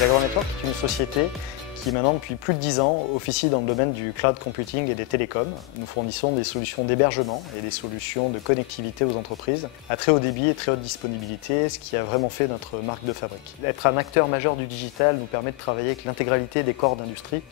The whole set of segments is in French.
Jaguar Network est une société qui maintenant depuis plus de 10 ans officie dans le domaine du cloud computing et des télécoms. Nous fournissons des solutions d'hébergement et des solutions de connectivité aux entreprises à très haut débit et très haute disponibilité, ce qui a vraiment fait notre marque de fabrique. Être un acteur majeur du digital nous permet de travailler avec l'intégralité des corps d'industrie.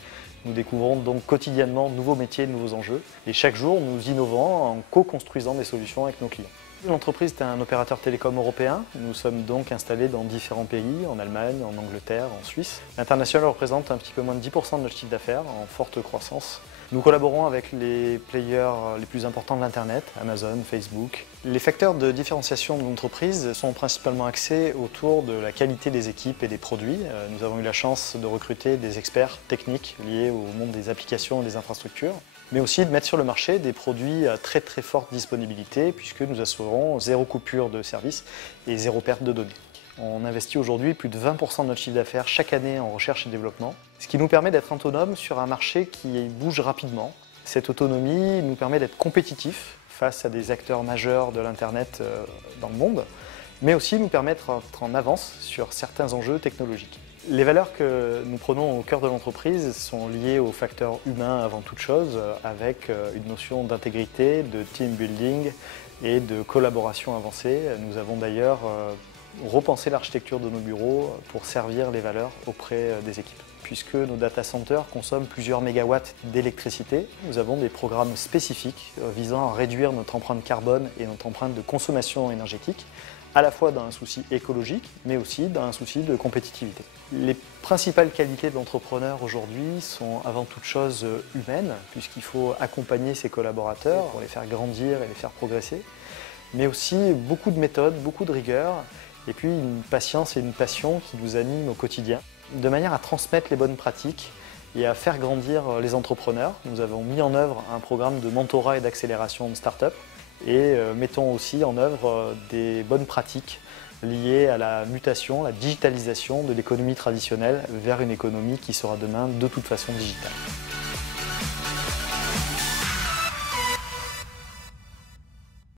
Nous découvrons donc quotidiennement de nouveaux métiers, de nouveaux enjeux et chaque jour nous innovons en co-construisant des solutions avec nos clients. L'entreprise est un opérateur télécom européen. Nous sommes donc installés dans différents pays, en Allemagne, en Angleterre, en Suisse. L'international représente un petit peu moins de 10% de notre chiffre d'affaires, en forte croissance. Nous collaborons avec les players les plus importants de l'Internet, Amazon, Facebook. Les facteurs de différenciation de l'entreprise sont principalement axés autour de la qualité des équipes et des produits. Nous avons eu la chance de recruter des experts techniques liés au monde des applications et des infrastructures, mais aussi de mettre sur le marché des produits à très forte disponibilité puisque nous assurons zéro coupure de service et zéro perte de données. On investit aujourd'hui plus de 20% de notre chiffre d'affaires chaque année en recherche et développement, ce qui nous permet d'être autonomes sur un marché qui bouge rapidement. Cette autonomie nous permet d'être compétitifs face à des acteurs majeurs de l'Internet dans le monde, mais aussi nous permet d'être en avance sur certains enjeux technologiques. Les valeurs que nous prenons au cœur de l'entreprise sont liées aux facteurs humains avant toute chose, avec une notion d'intégrité, de team building et de collaboration avancée. Nous avons d'ailleurs repensé l'architecture de nos bureaux pour servir les valeurs auprès des équipes. Puisque nos data centers consomment plusieurs mégawatts d'électricité, nous avons des programmes spécifiques visant à réduire notre empreinte carbone et notre empreinte de consommation énergétique, à la fois dans un souci écologique, mais aussi dans un souci de compétitivité. Les principales qualités de l'entrepreneur aujourd'hui sont avant toute chose humaines, puisqu'il faut accompagner ses collaborateurs pour les faire grandir et les faire progresser, mais aussi beaucoup de méthodes, beaucoup de rigueur, et puis une patience et une passion qui nous animent au quotidien, de manière à transmettre les bonnes pratiques et à faire grandir les entrepreneurs. Nous avons mis en œuvre un programme de mentorat et d'accélération de start-up et mettons aussi en œuvre des bonnes pratiques liées à la mutation, la digitalisation de l'économie traditionnelle vers une économie qui sera demain de toute façon digitale.